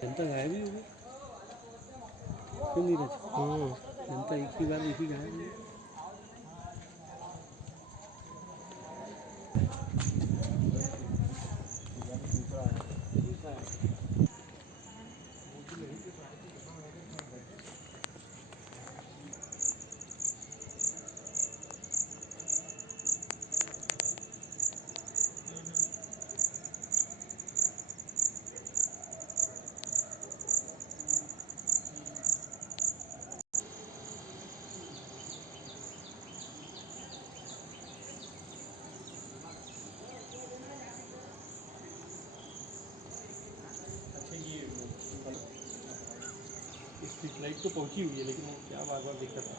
जनता गायब ही होगी क्यों नीरज? जनता एक ही बार गायब हुई। स्ट्रीट लाइट तो पहुंची हुई है लेकिन वो क्या बार बार दिक्कत